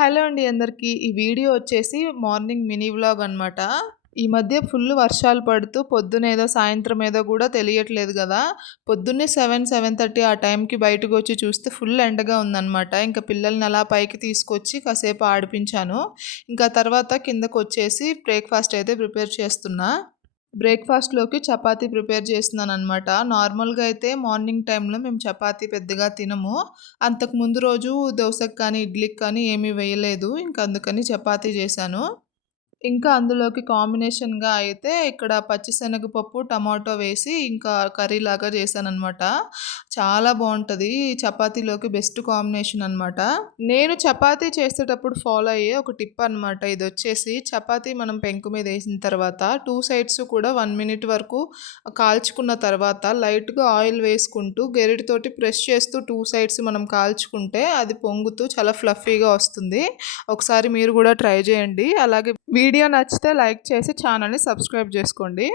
Hello అండి అందరికీ. ఈ వీడియో వచ్చేసి మార్నింగ్ మినీ వ్లాగ్ అనమాట ఈ మధ్య ఫుల్ వర్షాలు పడుతూ పొద్దునేదో సాయంత్రం ఏదో కూడా తెలియట్లేదు కదా. పొద్దున్నే సెవెన్ సెవెన్ థర్టీ ఆ టైంకి బయటకు వచ్చి చూస్తే ఫుల్ ఎండగా ఉందన్నమాట. ఇంకా పిల్లల్ని అలా పైకి తీసుకొచ్చి కాసేపు ఆడిపించాను. ఇంకా తర్వాత కిందకు వచ్చేసి బ్రేక్ఫాస్ట్ అయితే ప్రిపేర్ చేస్తున్నా. బ్రేక్ఫాస్ట్లోకి చపాతీ ప్రిపేర్ చేస్తున్నాను అనమాట నార్మల్గా అయితే మార్నింగ్ టైంలో మేము చపాతీ పెద్దగా తినము. అంతకు ముందు రోజు దోశకు కానీ ఇడ్లీకి కానీ ఏమీ వేయలేదు. ఇంకా అందుకని చపాతీ చేశాను. ఇంకా అందులోకి కాంబినేషన్గా అయితే ఇక్కడ పచ్చిశనగపప్పు టమాటో వేసి ఇంకా కర్రీ లాగా చేశానమాట చాలా బాగుంటుంది చపాతీలోకి బెస్ట్ కాంబినేషన్ అనమాట నేను చపాతీ చేసేటప్పుడు ఫాలో అయ్యే ఒక టిప్ అనమాట ఇది వచ్చేసి చపాతీ మనం పెంకు మీద వేసిన తర్వాత టూ సైడ్స్ కూడా వన్ మినిట్ వరకు కాల్చుకున్న తర్వాత లైట్గా ఆయిల్ వేసుకుంటూ గెరిటితోటి ప్రెస్ చేస్తూ టూ సైడ్స్ మనం కాల్చుకుంటే అది పొంగుతూ చాలా ఫ్లఫీగా వస్తుంది. ఒకసారి మీరు కూడా ట్రై చేయండి. అలాగే వీడియో నచ్చితే లైక్ చేసి ఛానల్ని సబ్స్క్రైబ్ చేసుకోండి.